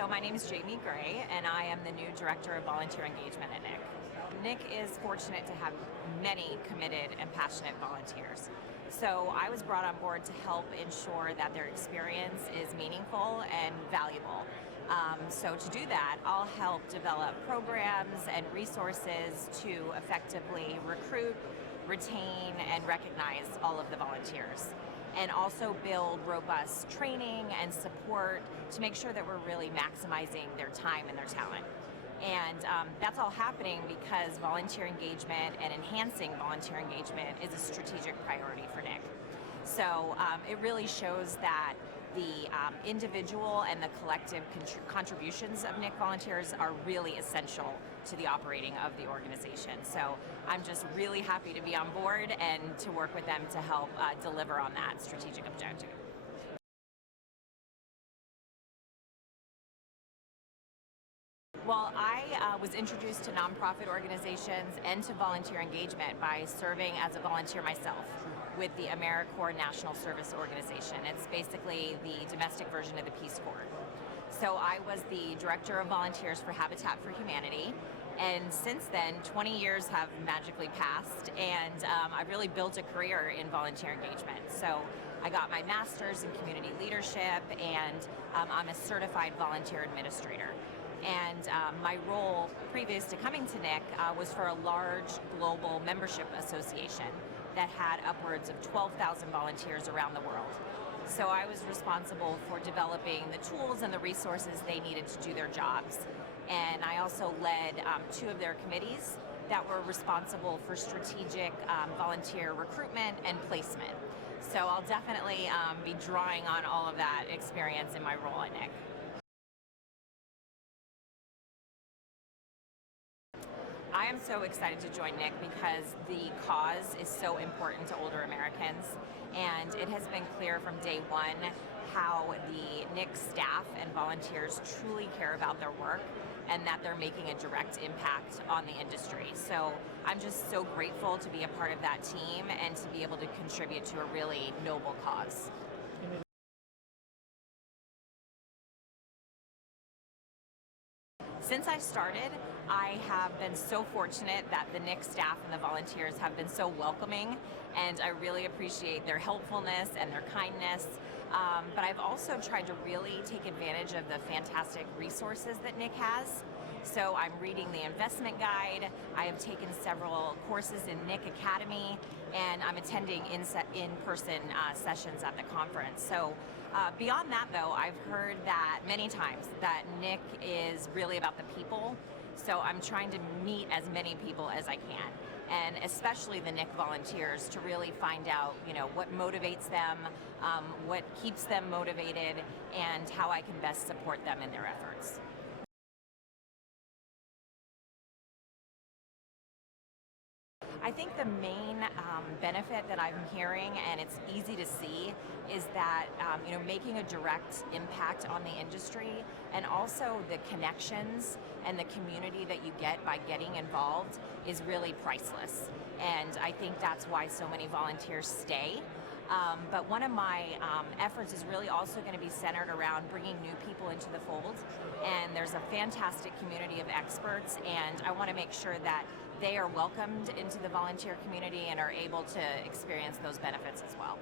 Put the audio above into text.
So my name is Jamie Gray, and I am the new Director of Volunteer Engagement at NIC. NIC is fortunate to have many committed and passionate volunteers. So I was brought on board to help ensure that their experience is meaningful and valuable. So to do that, I'll help develop programs and resources to effectively recruit, retain, and recognize all of the volunteers, and also build robust training and support to make sure that we're really maximizing their time and their talent. And that's all happening because volunteer engagement and enhancing volunteer engagement is a strategic priority for NIC. So it really shows that the individual and the collective contributions of NIC volunteers are really essential to the operating of the organization. So I'm just really happy to be on board and to work with them to help deliver on that strategic objective. Well, I was introduced to nonprofit organizations and to volunteer engagement by serving as a volunteer myself with the AmeriCorps National Service Organization. It's basically the domestic version of the Peace Corps. So I was the Director of Volunteers for Habitat for Humanity, and since then 20 years have magically passed, and I've really built a career in volunteer engagement. So I got my master's in community leadership, and I'm a certified volunteer administrator. And my role previous to coming to NIC was for a large global membership association that had upwards of 12,000 volunteers around the world. So I was responsible for developing the tools and the resources they needed to do their jobs. And I also led 2 of their committees that were responsible for strategic volunteer recruitment and placement. So I'll definitely be drawing on all of that experience in my role at NIC. I am so excited to join NIC because the cause is so important to older Americans, and it has been clear from day one how the NIC staff and volunteers truly care about their work and that they're making a direct impact on the industry. So I'm just so grateful to be a part of that team and to be able to contribute to a really noble cause. Since I started, I have been so fortunate that the NIC staff and the volunteers have been so welcoming, and I really appreciate their helpfulness and their kindness. But I've also tried to really take advantage of the fantastic resources that NIC has. So I'm reading the investment guide, I have taken several courses in NIC Academy, and I'm attending in-person sessions at the conference. So beyond that though, I've heard that many times that NIC is really about the people. So I'm trying to meet as many people as I can, and especially the NIC volunteers, to really find out, what motivates them, what keeps them motivated, and how I can best support them in their efforts. I think the main benefit that I'm hearing, and it's easy to see, is that making a direct impact on the industry, and also the connections and the community that you get by getting involved is really priceless. And I think that's why so many volunteers stay. But one of my efforts is really also going to be centered around bringing new people into the fold. And there's a fantastic community of experts, and I want to make sure that they are welcomed into the volunteer community and are able to experience those benefits as well.